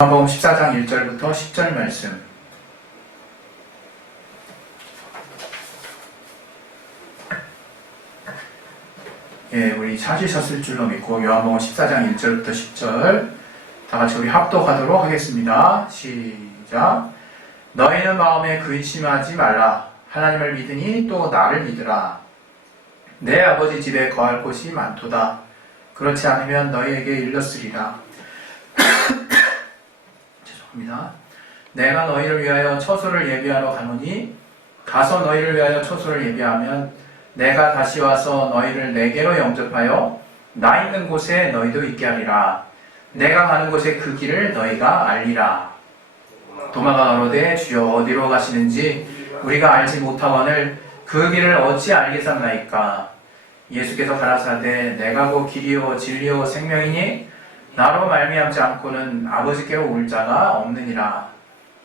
요한복음 14장 1절부터 10절 말씀. 우리 찾으셨을 줄로 믿고 요한복음 14장 1절부터 10절 다 같이 우리 합독하도록 하겠습니다. 시작. 너희는 마음에 근심하지 말라. 하나님을 믿으니 또 나를 믿으라. 내 아버지 집에 거할 곳이 많도다. 그렇지 않으면 너희에게 일렀으리라. 내가 너희를 위하여 처소를 예비하러 가노니 가서 너희를 위하여 처소를 예비하면 내가 다시 와서 너희를 내게로 영접하여 나 있는 곳에 너희도 있게 하리라. 내가 가는 곳에 그 길을 너희가 알리라. 도마가 가로되 주여 어디로 가시는지 우리가 알지 못하거늘 그 길을 어찌 알겠었나이까. 예수께서 가라사대 내가 곧 길이요 진리요 생명이니 나로 말미암지 않고는 아버지께로 올 자가 없느니라.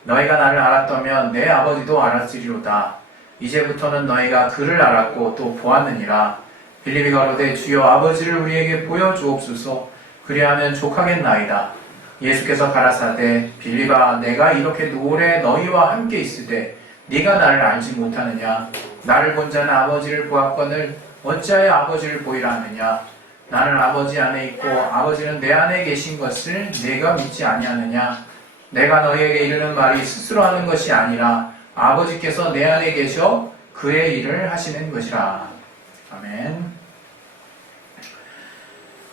너희가 나를 알았다면 내 아버지도 알았으리로다. 이제부터는 너희가 그를 알았고 또 보았느니라. 빌립이 가로되 주여 아버지를 우리에게 보여주옵소서. 그리하면 족하겠나이다. 예수께서 가라사대 빌립아 내가 이렇게 오래 너희와 함께 있으되 네가 나를 알지 못하느냐. 나를 본 자는 아버지를 보았거늘 어찌하여 아버지를 보이라 하느냐. 나는 아버지 안에 있고 아버지는 내 안에 계신 것을 내가 믿지 아니하느냐. 내가 너희에게 이르는 말이 스스로 하는 것이 아니라 아버지께서 내 안에 계셔 그의 일을 하시는 것이라. 아멘.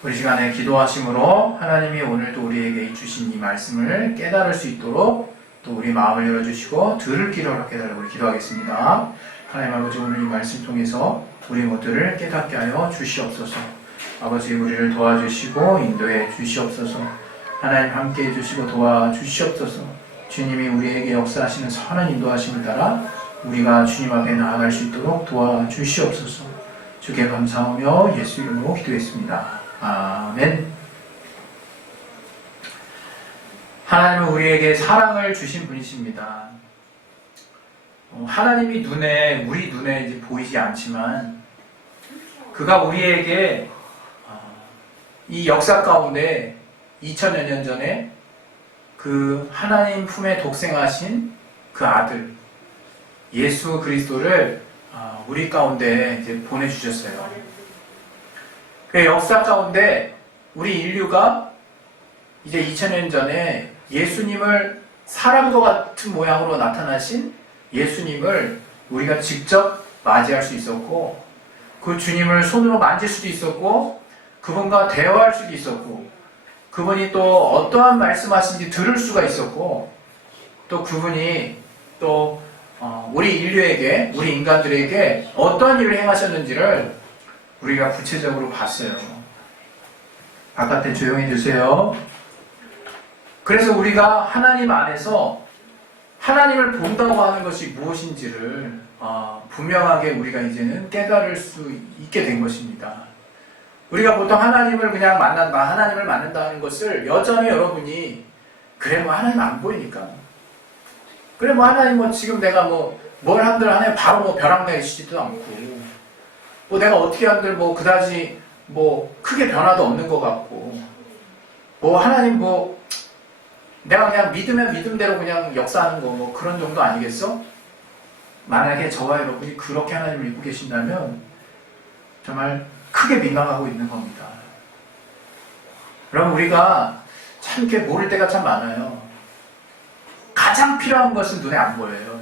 우리 시간에 기도하심으로 하나님이 오늘도 우리에게 주신 이 말씀을 깨달을 수 있도록 또 우리 마음을 열어주시고 들을 길을 얻게 해달라고 기도하겠습니다. 하나님 아버지 오늘 이 말씀 통해서 우리 모두를 깨닫게 하여 주시옵소서. 아버지 우리를 도와주시고 인도해 주시옵소서. 하나님 함께 해주시고 도와주시옵소서. 주님이 우리에게 역사하시는 선한 인도하심을 따라 우리가 주님 앞에 나아갈 수 있도록 도와주시옵소서. 주께 감사하며 예수 이름으로 기도했습니다. 아멘. 하나님은 우리에게 사랑을 주신 분이십니다. 하나님이 우리 눈에 이제 보이지 않지만 그가 우리에게 이 역사 가운데 2000여 년 전에 그 하나님 품에 독생하신 그 아들 예수 그리스도를 우리 가운데 이제 보내주셨어요. 그 역사 가운데 우리 인류가 이제 2000년 전에 예수님을 사람과 같은 모양으로 나타나신 예수님을 우리가 직접 맞이할 수 있었고 그 주님을 손으로 만질 수도 있었고 그분과 대화할 수도 있었고 그분이 또 어떠한 말씀하신지 들을 수가 있었고 또 그분이 또 우리 인류에게 우리 인간들에게 어떠한 일을 행하셨는지를 우리가 구체적으로 봤어요. 바깥에 조용히 해주세요. 그래서 우리가 하나님 안에서 하나님을 본다고 하는 것이 무엇인지를 분명하게 우리가 이제는 깨달을 수 있게 된 것입니다. 우리가 보통 하나님을 그냥 하나님을 만난다는 것을 여전히 여러분이 그래 하나님 안 보이니까 그래 하나님 지금 내가 뭘 한들 하나님 바로 벼락 내리시지도 않고 내가 어떻게 한들 그다지 크게 변화도 없는 것 같고 하나님 내가 그냥 믿으면 믿음대로 그냥 역사하는 거 그런 정도 아니겠어? 만약에 저와 여러분이 그렇게 하나님을 믿고 계신다면 정말 크게 민감하고 있는 겁니다. 그럼 우리가 참 이렇게 모를 때가 참 많아요. 가장 필요한 것은 눈에 안 보여요.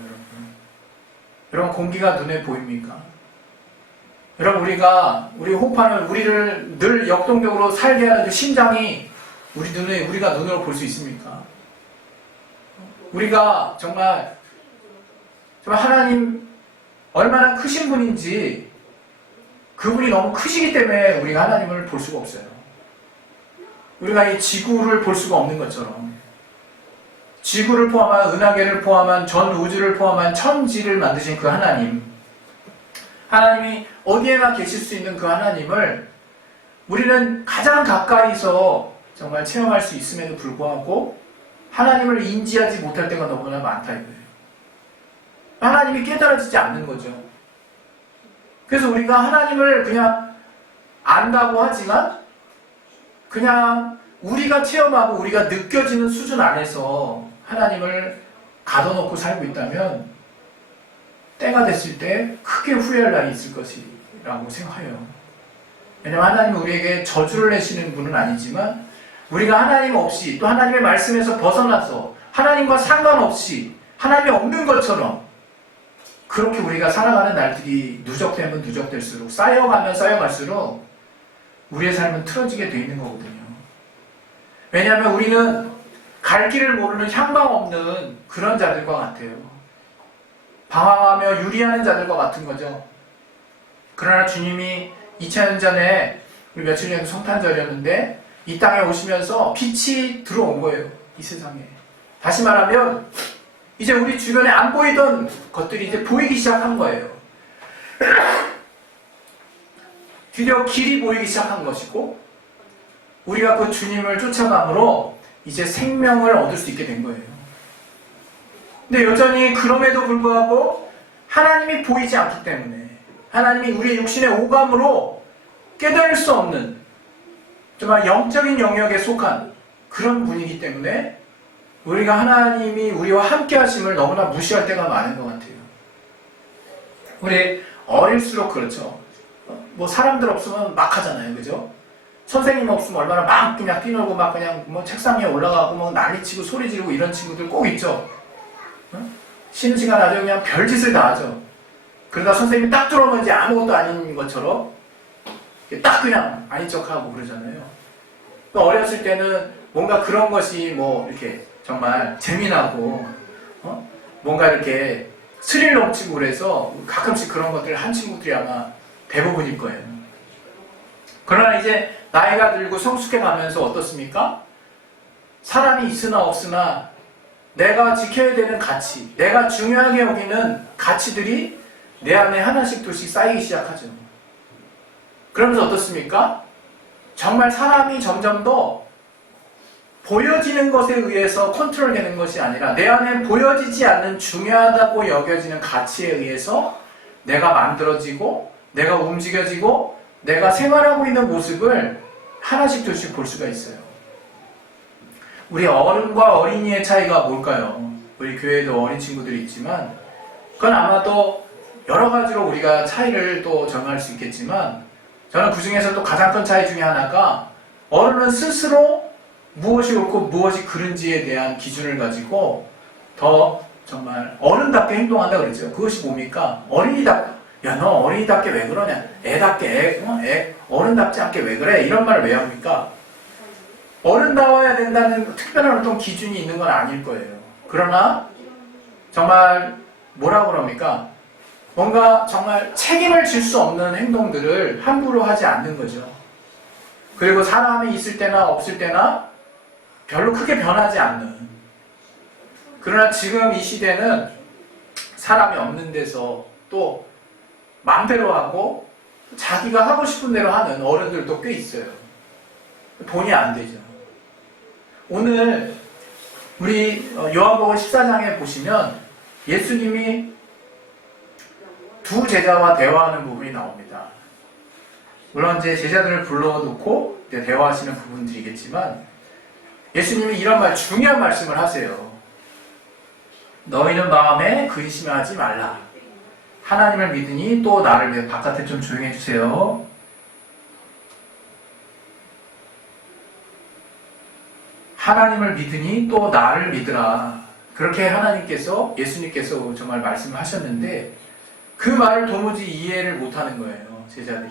여러분 공기가 눈에 보입니까? 여러분 우리 호흡하는 우리를 늘 역동적으로 살게 하는 그 심장이 우리가 눈으로 볼 수 있습니까? 우리가 정말 하나님 얼마나 크신 분인지 그분이 너무 크시기 때문에 우리가 하나님을 볼 수가 없어요. 우리가 이 지구를 볼 수가 없는 것처럼 지구를 포함한 은하계를 포함한 전 우주를 포함한 천지를 만드신 그 하나님이 어디에나 계실 수 있는 그 하나님을 우리는 가장 가까이서 정말 체험할 수 있음에도 불구하고 하나님을 인지하지 못할 때가 너무나 많다 이거예요. 하나님이 깨달아지지 않는 거죠. 그래서 우리가 하나님을 그냥 안다고 하지만 그냥 우리가 체험하고 우리가 느껴지는 수준 안에서 하나님을 가둬놓고 살고 있다면 때가 됐을 때 크게 후회할 날이 있을 것이라고 생각해요. 왜냐하면 하나님은 우리에게 저주를 내시는 분은 아니지만 우리가 하나님 없이 또 하나님의 말씀에서 벗어나서 하나님과 상관없이 하나님이 없는 것처럼 그렇게 우리가 살아가는 날들이 누적되면 누적될수록 쌓여가면 쌓여갈수록 우리의 삶은 틀어지게 돼 있는 거거든요. 왜냐하면 우리는 갈 길을 모르는 향방 없는 그런 자들과 같아요. 방황하며 유리하는 자들과 같은 거죠. 그러나 주님이 2000년 전에 우리 며칠 전에도 성탄절이었는데 이 땅에 오시면서 빛이 들어온 거예요. 이 세상에. 다시 말하면 이제 우리 주변에 안 보이던 것들이 이제 보이기 시작한 거예요. 드디어 길이 보이기 시작한 것이고 우리가 그 주님을 쫓아감으로 이제 생명을 얻을 수 있게 된 거예요. 근데 여전히 그럼에도 불구하고 하나님이 보이지 않기 때문에 하나님이 우리의 육신의 오감으로 깨달을 수 없는 정말 영적인 영역에 속한 그런 분이기 때문에 우리가 하나님이 우리와 함께 하심을 너무나 무시할 때가 많은 것 같아요. 우리 어릴수록 그렇죠. 뭐 사람들 없으면 막 하잖아요. 그죠? 선생님 없으면 얼마나 막 그냥 뛰놀고 막 그냥 뭐 책상 위에 올라가고 뭐 난리치고 소리 지르고 이런 친구들 꼭 있죠. 쉬는 시간 아주 그냥 별짓을 다 하죠. 그러다 선생님이 딱 들어오면 이제 아무것도 아닌 것처럼 딱 그냥 아닌 척하고 그러잖아요. 어렸을 때는 뭔가 그런 것이 뭐 이렇게 정말 재미나고 뭔가 이렇게 스릴 넘치고 그래서 가끔씩 그런 것들 한 친구들이 아마 대부분일 거예요. 그러나 이제 나이가 들고 성숙해 가면서 어떻습니까? 사람이 있으나 없으나 내가 지켜야 되는 가치, 내가 중요하게 여기는 가치들이 내 안에 하나씩 둘씩 쌓이기 시작하죠. 그러면서 어떻습니까? 정말 사람이 점점 더 보여지는 것에 의해서 컨트롤되는 것이 아니라 내 안에 보여지지 않는 중요하다고 여겨지는 가치에 의해서 내가 만들어지고 내가 움직여지고 내가 생활하고 있는 모습을 하나씩 둘씩 볼 수가 있어요. 우리 어른과 어린이의 차이가 뭘까요? 우리 교회에도 어린 친구들이 있지만 그건 아마도 여러 가지로 우리가 차이를 또 정할 수 있겠지만 저는 그 중에서 또 가장 큰 차이 중에 하나가 어른은 스스로 무엇이 옳고 무엇이 그른지에 대한 기준을 가지고 더 정말 어른답게 행동한다 그러죠. 그것이 뭡니까? 야, 너 어린이답게 왜 그러냐? 애답게 어른답지 않게 왜 그래? 이런 말을 왜 합니까? 어른다워야 된다는 특별한 어떤 기준이 있는 건 아닐 거예요. 그러나 정말 뭐라 그럽니까? 뭔가 정말 책임을 질 수 없는 행동들을 함부로 하지 않는 거죠. 그리고 사람이 있을 때나 없을 때나 별로 크게 변하지 않는. 그러나 지금 이 시대는 사람이 없는 데서 또 마음대로 하고 자기가 하고 싶은 대로 하는 어른들도 꽤 있어요. 본의 안 되죠. 오늘 우리 요한복음 14장에 보시면 예수님이 두 제자와 대화하는 부분이 나옵니다. 물론 이제 제자들을 불러놓고 대화하시는 부분들이겠지만 예수님이 이런 중요한 말씀을 하세요. 너희는 마음에 근심하지 말라. 하나님을 믿으니 또 나를 믿어. 바깥에 좀 조용히 해주세요. 하나님을 믿으니 또 나를 믿으라. 그렇게 예수님께서 정말 말씀을 하셨는데 그 말을 도무지 이해를 못하는 거예요. 제자들이.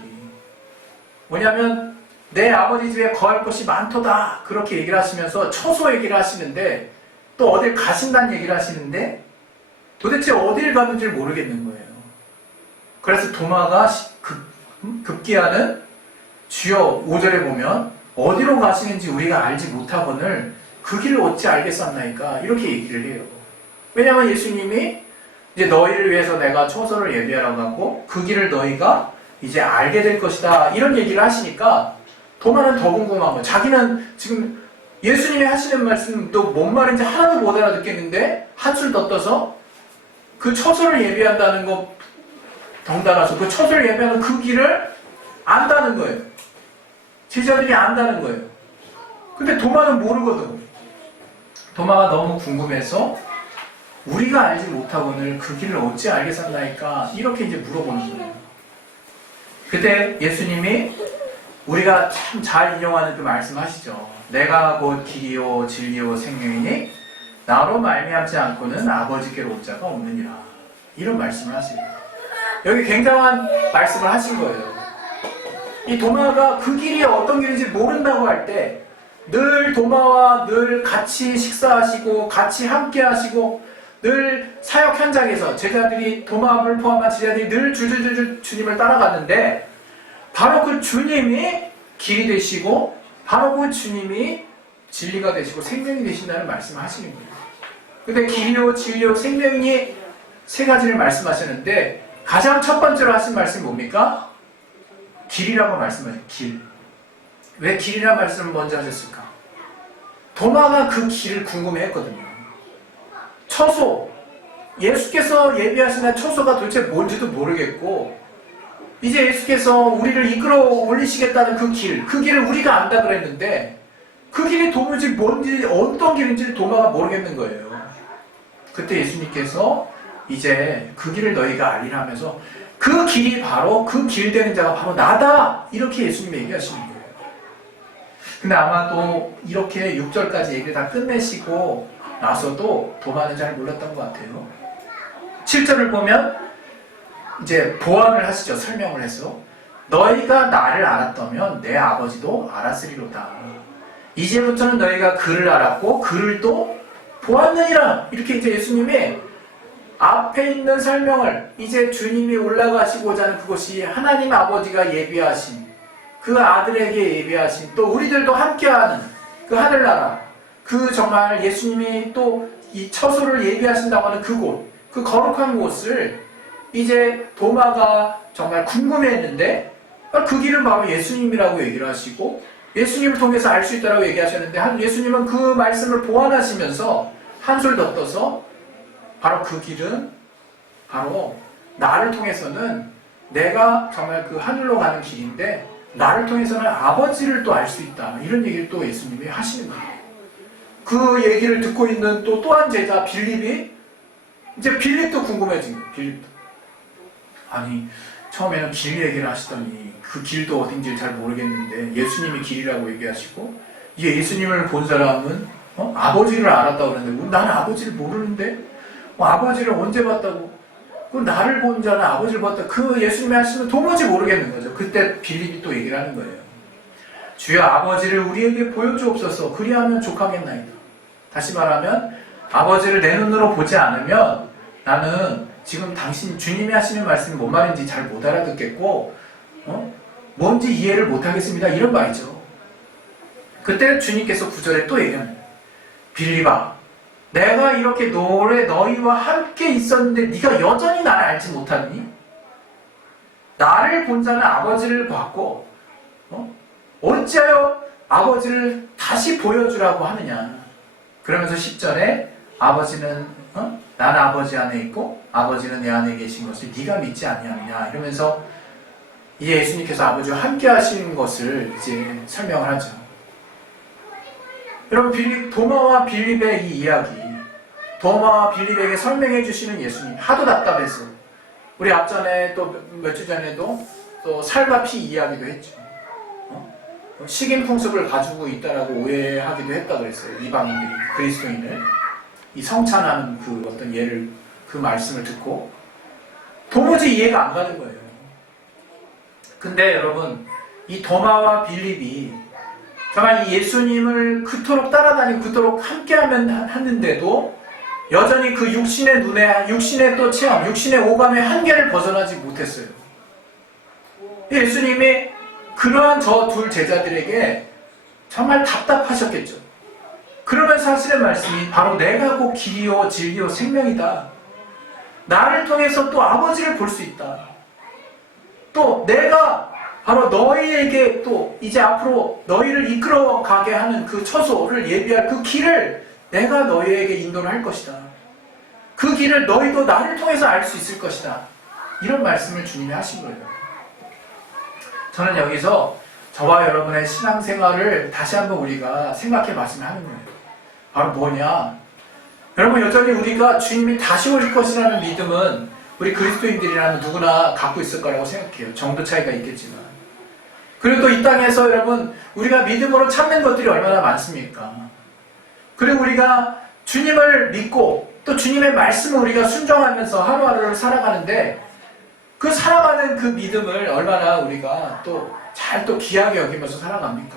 뭐냐면 내 아버지 집에 거할 것이 많도다. 그렇게 얘기를 하시면서 처소 얘기를 하시는데 또 어딜 가신다는 얘기를 하시는데 도대체 어딜 가는지 모르겠는 거예요. 그래서 도마가 급기야는 주여 5절에 보면 어디로 가시는지 우리가 알지 못하거늘 그 길을 어찌 알겠었나이까 이렇게 얘기를 해요. 왜냐하면 예수님이 이제 너희를 위해서 내가 처소를 예비하라고 하고 그 길을 너희가 이제 알게 될 것이다 이런 얘기를 하시니까 도마는 더 궁금한 거예요. 자기는 지금 예수님이 하시는 말씀도 뭔 말인지 하나도 못 알아듣겠는데 한술 더 떠서 그 처소를 예비한다는 거 덩달아서 그 처소를 예비하는 그 길을 안다는 거예요. 제자들이 안다는 거예요. 근데 도마는 모르거든. 도마가 너무 궁금해서 우리가 알지 못하고는 그 길을 어찌 알겠었나이까 이렇게 이제 물어보는 거예요. 그때 예수님이 우리가 참 잘 인용하는 그 말씀하시죠. 내가 곧 길이요 진리요 생명이니 나로 말미암지 않고는 아버지께로 올 자가 없느니라. 이런 말씀을 하세요. 여기 굉장한 말씀을 하신 거예요. 이 도마가 그 길이 어떤 길인지 모른다고 할 때 늘 도마와 늘 같이 식사하시고 같이 함께 하시고 늘 사역 현장에서 제자들이 도마를 포함한 제자들이 늘 줄줄줄 주님을 따라갔는데 바로 그 주님이 길이 되시고 바로 그 주님이 진리가 되시고 생명이 되신다는 말씀을 하시는 거예요. 근데 길이요 진리요 생명이 세 가지를 말씀하셨는데 가장 첫 번째로 하신 말씀이 뭡니까? 길이라고 말씀하셨어요. 길. 왜 길이라는 말씀을 먼저 하셨을까? 도마가 그 길을 궁금해했거든요. 처소, 예수께서 예비하신 처소가 도대체 뭔지도 모르겠고 이제 예수께서 우리를 이끌어 올리시겠다는 그 길을 우리가 안다 그랬는데 그 길이 도무지 뭔지 어떤 길인지 도마가 모르겠는 거예요. 그때 예수님께서 이제 그 길을 너희가 알리라 하면서 그 길이 바로 그 길 되는 자가 바로 나다 이렇게 예수님이 얘기하시는 거예요. 근데 아마도 이렇게 6절까지 얘기를 다 끝내시고 나서도 도마는 잘 몰랐던 것 같아요. 7절을 보면 이제 보완을 하시죠. 설명을 해서 너희가 나를 알았다면 내 아버지도 알았으리로다. 이제부터는 너희가 그를 알았고 그를 또 보았느니라. 이렇게 이제 예수님이 앞에 있는 설명을 이제 주님이 올라가시고자 하는 그것이 하나님 아버지가 예비하신 그 아들에게 예비하신 또 우리들도 함께하는 그 하늘나라 그 정말 예수님이 또 이 처소를 예비하신다고 하는 그곳 그 거룩한 곳을 이제 도마가 정말 궁금해했는데 그 길은 바로 예수님이라고 얘기를 하시고 예수님을 통해서 알 수 있다고 얘기하셨는데 예수님은 그 말씀을 보완하시면서 한술 더 떠서 바로 그 길은 바로 나를 통해서는 내가 정말 그 하늘로 가는 길인데 나를 통해서는 아버지를 또 알 수 있다. 이런 얘기를 또 예수님이 하시는 거예요. 그 얘기를 듣고 있는 또 한 제자 빌립이 이제 빌립도 궁금해진 거예요. 빌립도. 아니 처음에는 길 얘기를 하시더니 그 길도 어딘지 잘 모르겠는데 예수님이 길이라고 얘기하시고 이게 예수님을 본 사람은 아버지를 알았다고 그러는데 나는 아버지를 모르는데 아버지를 언제 봤다고 나를 본 자는 아버지를 봤다 그 예수님이 하시면 도무지 모르겠는 거죠. 그때 빌립이 또 얘기를 하는 거예요. 주여 아버지를 우리에게 보여주옵소서 그리하면 족하겠나이다. 다시 말하면 아버지를 내 눈으로 보지 않으면 나는 지금 당신 주님이 하시는 말씀이 뭔 말인지 잘 못 알아듣겠고 뭔지 이해를 못 하겠습니다. 이런 말이죠. 그때 주님께서 9절에 또 얘기합니다. 빌립아 내가 이렇게 너희와 함께 있었는데 네가 여전히 나를 알지 못하니? 나를 본 자는 아버지를 봤고 어찌하여 아버지를 다시 보여주라고 하느냐. 그러면서 10절에 아버지는 나는 아버지 안에 있고 아버지는 내 안에 계신 것을 네가 믿지 아니하느냐 이러면서 이제 예수님께서 아버지와 함께 하시는 것을 이제 설명을 하죠. 여러분 도마와 빌립의 이 이야기 도마와 빌립에게 설명해 주시는 예수님 하도 답답해서 우리 앞전에 또 몇 주 전에도 또 살과 피 이야기도 했죠. 식인 풍습을 가지고 있다라고 오해하기도 했다 그랬어요. 이방인들이 그리스도인을 이 성찬하는 그 어떤 예를 그 말씀을 듣고 도무지 이해가 안 가는 거예요. 근데 여러분 이 도마와 빌립이 정말 이 예수님을 그토록 따라다니고 그토록 함께하면 하는데도 여전히 그 육신의 눈에 육신의 또 체험 육신의 오감의 한계를 벗어나지 못했어요. 예수님이 그러한 저 둘 제자들에게 정말 답답하셨겠죠. 그러면서 하시는 말씀이 바로 내가 곧 길이요 진리요 생명이다. 나를 통해서 또 아버지를 볼 수 있다. 또 내가 바로 너희에게 또 이제 앞으로 너희를 이끌어 가게 하는 그 처소를 예비할 그 길을 내가 너희에게 인도를 할 것이다. 그 길을 너희도 나를 통해서 알 수 있을 것이다. 이런 말씀을 주님이 하신 거예요. 저는 여기서 저와 여러분의 신앙생활을 다시 한번 우리가 생각해 봤으면 하는 거예요. 바로 뭐냐? 여러분, 여전히 우리가 주님이 다시 오실 것이라는 믿음은 우리 그리스도인들이라면 누구나 갖고 있을 거라고 생각해요. 정도 차이가 있겠지만. 그리고 또 이 땅에서 여러분, 우리가 믿음으로 찾는 것들이 얼마나 많습니까? 그리고 우리가 주님을 믿고 또 주님의 말씀을 우리가 순종하면서 하루하루를 살아가는데, 그 살아가는 그 믿음을 얼마나 우리가 또 잘 또 귀하게 여기면서 살아갑니까?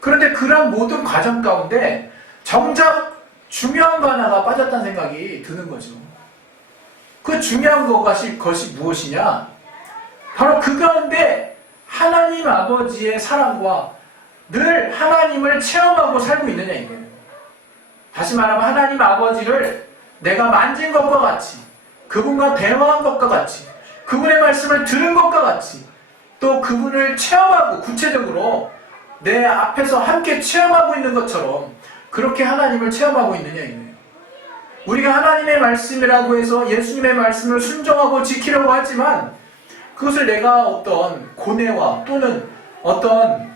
그런데 그런 모든 과정 가운데 정작 중요한 거 하나가 빠졌다는 생각이 드는 거죠. 그 중요한 것이 무엇이냐? 바로 그 가운데 하나님 아버지의 사랑과 늘 하나님을 체험하고 살고 있느냐 이거예요. 다시 말하면 하나님 아버지를 내가 만진 것과 같이, 그분과 대화한 것과 같이, 그분의 말씀을 들은 것과 같이, 또 그분을 체험하고 구체적으로 내 앞에서 함께 체험하고 있는 것처럼 그렇게 하나님을 체험하고 있느냐 이거예요. 우리가 하나님의 말씀이라고 해서 예수님의 말씀을 순종하고 지키려고 하지만, 그것을 내가 어떤 고뇌와 또는 어떤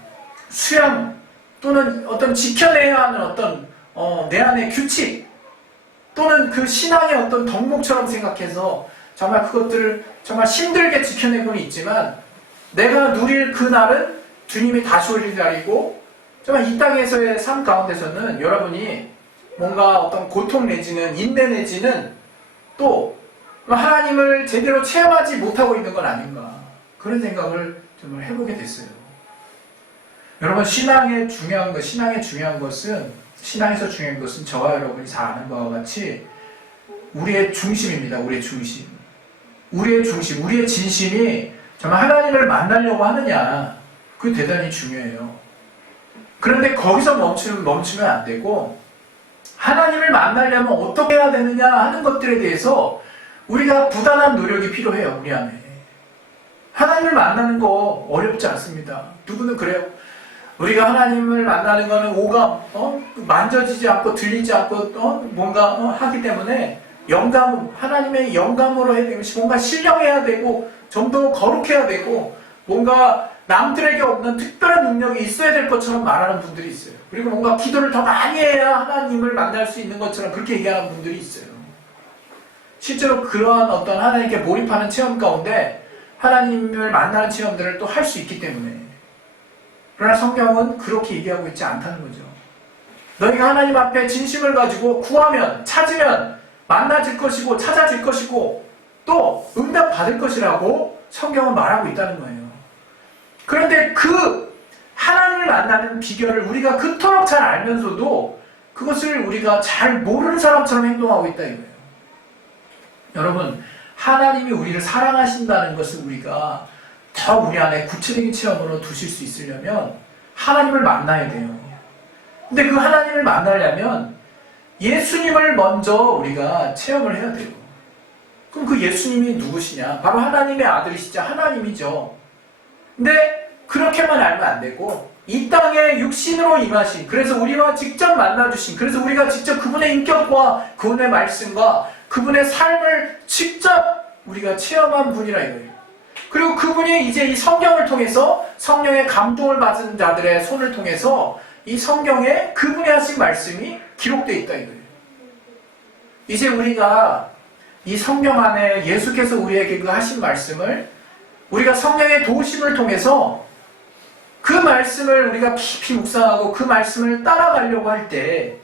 수양 또는 어떤 지켜내야 하는 어떤 내 안의 규칙 또는 그 신앙의 어떤 덕목처럼 생각해서 정말 그것들을 정말 힘들게 지켜내고는 있지만, 내가 누릴 그 날은 주님이 다시 오실 날이고, 정말 이 땅에서의 삶 가운데서는 여러분이 뭔가 어떤 고통 내지는 인내 내지는 또 하나님을 제대로 체험하지 못하고 있는 건 아닌가, 그런 생각을 정말 해보게 됐어요. 여러분, 신앙에서 중요한 것은 저와 여러분이 잘 아는 바와 같이 우리의 중심입니다. 우리의 중심, 우리의 진심이 정말 하나님을 만나려고 하느냐, 그게 대단히 중요해요. 그런데 거기서 멈추면 안 되고, 하나님을 만나려면 어떻게 해야 되느냐 하는 것들에 대해서 우리가 부단한 노력이 필요해요. 우리 안에 하나님을 만나는 거 어렵지 않습니다. 누구는 그래요. 우리가 하나님을 만나는 거는 오감, 만져지지 않고 들리지 않고 뭔가 하기 때문에 하나님의 영감으로 해야 되고, 뭔가 신령해야 되고, 좀 더 거룩해야 되고, 뭔가 남들에게 없는 특별한 능력이 있어야 될 것처럼 말하는 분들이 있어요. 그리고 뭔가 기도를 더 많이 해야 하나님을 만날 수 있는 것처럼 그렇게 얘기하는 분들이 있어요. 실제로 그러한 어떤 하나님께 몰입하는 체험 가운데 하나님을 만나는 체험들을 또 할 수 있기 때문에. 그러나 성경은 그렇게 얘기하고 있지 않다는 거죠. 너희가 하나님 앞에 진심을 가지고 구하면, 찾으면 만나질 것이고 찾아질 것이고 또 응답 받을 것이라고 성경은 말하고 있다는 거예요. 그런데 그 하나님을 만나는 비결을 우리가 그토록 잘 알면서도 그것을 우리가 잘 모르는 사람처럼 행동하고 있다 이거예요. 여러분, 하나님이 우리를 사랑하신다는 것을 우리가 더 우리 안에 구체적인 체험으로 두실 수 있으려면 하나님을 만나야 돼요. 근데 그 하나님을 만나려면 예수님을 먼저 우리가 체험을 해야 돼요. 그럼 그 예수님이 누구시냐? 바로 하나님의 아들이시자 하나님이죠. 근데 그렇게만 알면 안 되고, 이 땅에 육신으로 임하신, 그래서 우리와 직접 만나주신, 그래서 우리가 직접 그분의 인격과 그분의 말씀과 그분의 삶을 직접 우리가 체험한 분이라 이거예요. 그리고 그분이 이제 이 성경을 통해서 성령의 감동을 받은 자들의 손을 통해서 이 성경에 그분이 하신 말씀이 기록되어 있다 이거예요. 이제 우리가 이 성경 안에 예수께서 우리에게 그 하신 말씀을 우리가 성령의 도우심을 통해서 그 말씀을 우리가 깊이 묵상하고 그 말씀을 따라가려고 할 때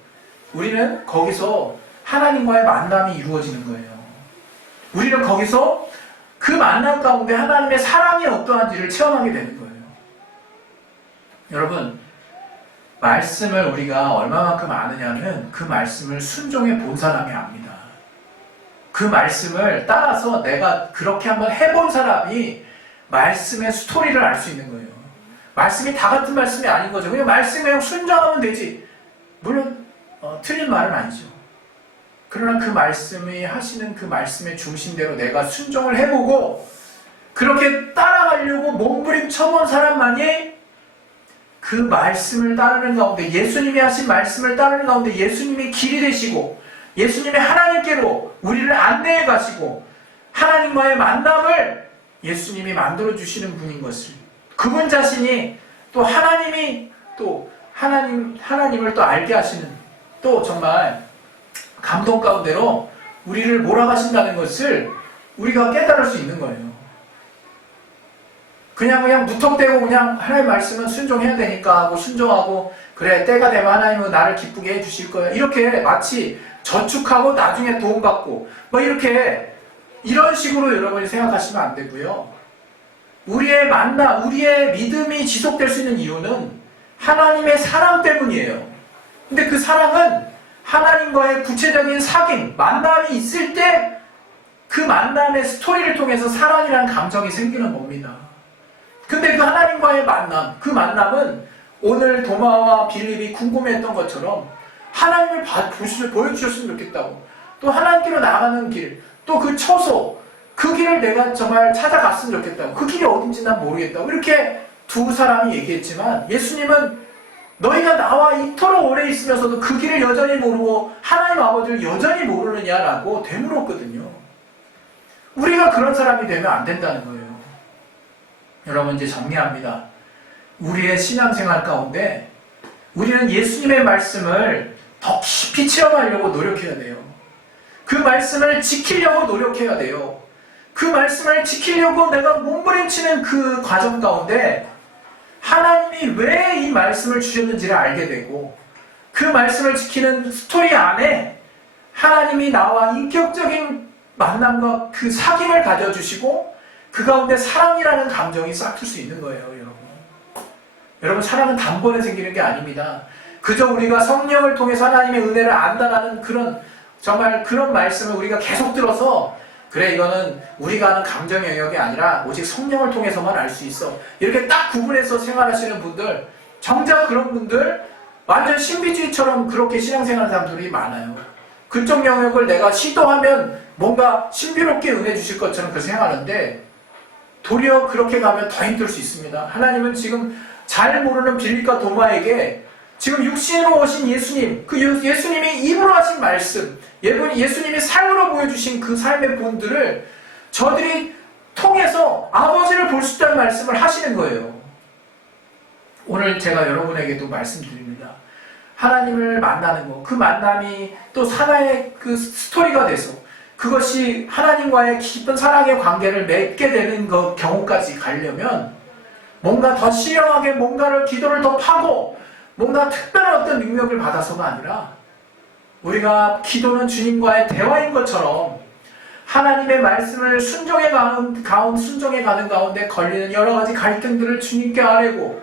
우리는 거기서 하나님과의 만남이 이루어지는 거예요. 우리는 거기서 그 만남 가운데 하나님의 사랑이 어떠한지를 체험하게 되는 거예요. 여러분, 말씀을 우리가 얼마만큼 아느냐는 그 말씀을 순종해 본 사람이 압니다. 그 말씀을 따라서 내가 그렇게 한번 해본 사람이 말씀의 스토리를 알 수 있는 거예요. 말씀이 다 같은 말씀이 아닌 거죠. 그냥 말씀에 순종하면 되지. 물론 틀린 말은 아니죠. 그러나 그 말씀이 하시는 그 말씀의 중심대로 내가 순종을 해보고 그렇게 따라가려고 몸부림쳐본 사람만이 그 말씀을 따르는 가운데, 예수님이 하신 말씀을 따르는 가운데 예수님이 길이 되시고 예수님의 하나님께로 우리를 안내해 가시고 하나님과의 만남을 예수님이 만들어주시는 분인 것을, 그분 자신이 또 하나님을 또 알게 하시는, 또 정말 감동 가운데로 우리를 몰아가신다는 것을 우리가 깨달을 수 있는 거예요. 그냥 무턱대고 그냥 하나님 말씀은 순종해야 되니까 하고 순종하고, 그래 때가 되면 하나님은 나를 기쁘게 해주실 거야, 이렇게 마치 저축하고 나중에 도움받고 뭐 이렇게 이런 식으로 여러분이 생각하시면 안 되고요. 우리의 믿음이 지속될 수 있는 이유는 하나님의 사랑 때문이에요. 근데 그 사랑은 하나님과의 구체적인 사귐, 만남이 있을 때 그 만남의 스토리를 통해서 사랑이라는 감정이 생기는 겁니다. 근데 그 하나님과의 만남, 그 만남은 오늘 도마와 빌립이 궁금해했던 것처럼 하나님을 보여주셨으면 좋겠다고, 또 하나님께로 나가는 길, 또 그 처소, 그 길을 내가 정말 찾아갔으면 좋겠다고, 그 길이 어딘지 난 모르겠다고, 이렇게 두 사람이 얘기했지만 예수님은 너희가 나와 이토록 오래 있으면서도 그 길을 여전히 모르고 하나님 아버지를 여전히 모르느냐라고 되물었거든요. 우리가 그런 사람이 되면 안 된다는 거예요. 여러분, 이제 정리합니다. 우리의 신앙생활 가운데 우리는 예수님의 말씀을 더 깊이 체험하려고 노력해야 돼요. 그 말씀을 지키려고 노력해야 돼요. 그 말씀을 지키려고 내가 몸부림치는 그 과정 가운데 하나님이 왜 이 말씀을 주셨는지를 알게 되고, 그 말씀을 지키는 스토리 안에 하나님이 나와 인격적인 만남과 그 사귐을 가져주시고 그 가운데 사랑이라는 감정이 싹틀 수 있는 거예요. 여러분, 사랑은 단번에 생기는 게 아닙니다. 그저 우리가 성령을 통해서 하나님의 은혜를 안다라는 정말 그런 말씀을 우리가 계속 들어서, 그래 이거는 우리가 하는 감정 영역이 아니라 오직 성령을 통해서만 알 수 있어, 이렇게 딱 구분해서 생활하시는 분들, 정작 그런 분들 완전 신비주의처럼 그렇게 신앙생활하는 사람들이 많아요. 그쪽 영역을 내가 시도하면 뭔가 신비롭게 은혜 주실 것처럼 그렇게 생각하는데, 도리어 그렇게 가면 더 힘들 수 있습니다. 하나님은 지금 잘 모르는 빌립과 도마에게 지금 육신으로 오신 예수님, 그 예수님이 입으로 하신 말씀, 예수님이 삶으로 보여주신 그 삶의 본들을 저들이 통해서 아버지를 볼 수 있다는 말씀을 하시는 거예요. 오늘 제가 여러분에게도 말씀드립니다. 하나님을 만나는 것, 그 만남이 또 하나의 그 스토리가 돼서 그것이 하나님과의 깊은 사랑의 관계를 맺게 되는 그 경우까지 가려면 뭔가 더 신령하게 뭔가를 기도를 더 파고 뭔가 특별한 어떤 능력을 받아서가 아니라, 우리가 기도는 주님과의 대화인 것처럼 하나님의 말씀을 순종해 가는 가운데 걸리는 여러 가지 갈등들을 주님께 아뢰고,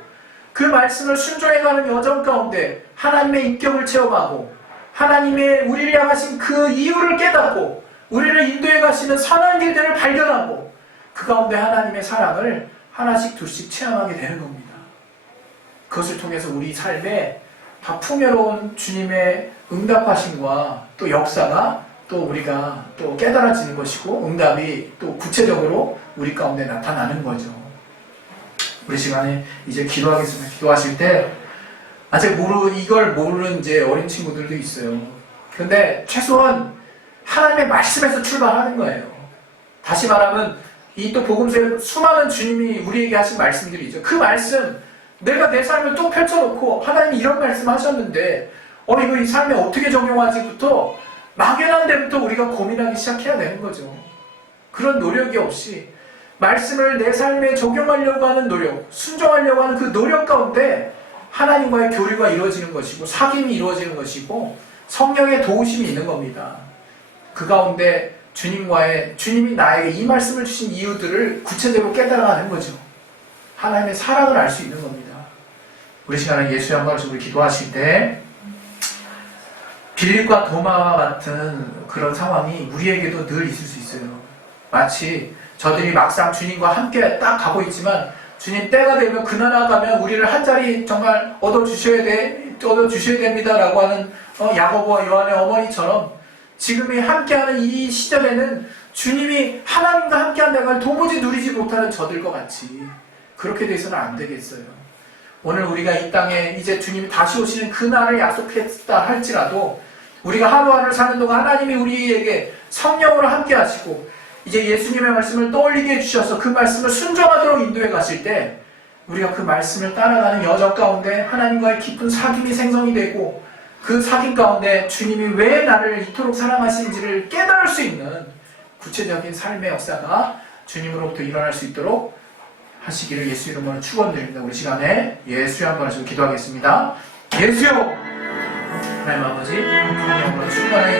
그 말씀을 순종해 가는 여정 가운데 하나님의 인격을 체험하고 하나님의 우리를 향하신 그 이유를 깨닫고 우리를 인도해 가시는 선한 길들을 발견하고 그 가운데 하나님의 사랑을 하나씩 둘씩 체험하게 되는 겁니다. 그것을 통해서 우리 삶에 더 풍요로운 주님의 응답하심과 또 역사가 또 우리가 또 깨달아지는 것이고, 응답이 또 구체적으로 우리 가운데 나타나는 거죠. 우리 시간에 이제 기도하겠습니다. 기도하실 때 아직 이걸 모르는 이제 어린 친구들도 있어요. 근데 최소한 하나님의 말씀에서 출발하는 거예요. 다시 말하면 이 또 복음서에 수많은 주님이 우리에게 하신 말씀들이 있죠. 그 말씀, 내가 내 삶을 또 펼쳐놓고 하나님이 이런 말씀 하셨는데 이거 이 삶에 어떻게 적용하지부터 막연한 데부터 우리가 고민하기 시작해야 되는 거죠. 그런 노력이 없이 말씀을 내 삶에 적용하려고 하는 노력, 순종하려고 하는 그 노력 가운데 하나님과의 교류가 이루어지는 것이고 사귐이 이루어지는 것이고 성령의 도우심이 있는 겁니다. 그 가운데 주님이 나에게 이 말씀을 주신 이유들을 구체적으로 깨달아가는 거죠. 하나님의 사랑을 알 수 있는 겁니다. 우리 시간에 예수의 영광을 우리 기도하실 때 빌립과 도마와 같은 그런 상황이 우리에게도 늘 있을 수 있어요. 마치 저들이 막상 주님과 함께 딱 가고 있지만 주님 때가 되면 그 나라 가면 우리를 한 자리 정말 얻어주셔야 됩니다라고 하는 야고보와 요한의 어머니처럼 지금이 함께하는 이 시절에는 주님이 하나님과 함께한다는 걸 도무지 누리지 못하는 저들과 같이 그렇게 돼서는 안 되겠어요. 오늘 우리가 이 땅에 이제 주님이 다시 오시는 그 날을 약속했다 할지라도 우리가 하루하루 사는 동안 하나님이 우리에게 성령으로 함께 하시고 이제 예수님의 말씀을 떠올리게 해주셔서 그 말씀을 순종하도록 인도해 가실 때 우리가 그 말씀을 따라가는 여정 가운데 하나님과의 깊은 사귐이 생성이 되고 그 사귐 가운데 주님이 왜 나를 이토록 사랑하시는지를 깨달을 수 있는 구체적인 삶의 역사가 주님으로부터 일어날 수 있도록 하시기를 예수 이름으로 축원드립니다. 우리 시간에 예수여 한번 하시고 기도하겠습니다. 예수여, 하나님 아버지, 성령으로 충만하게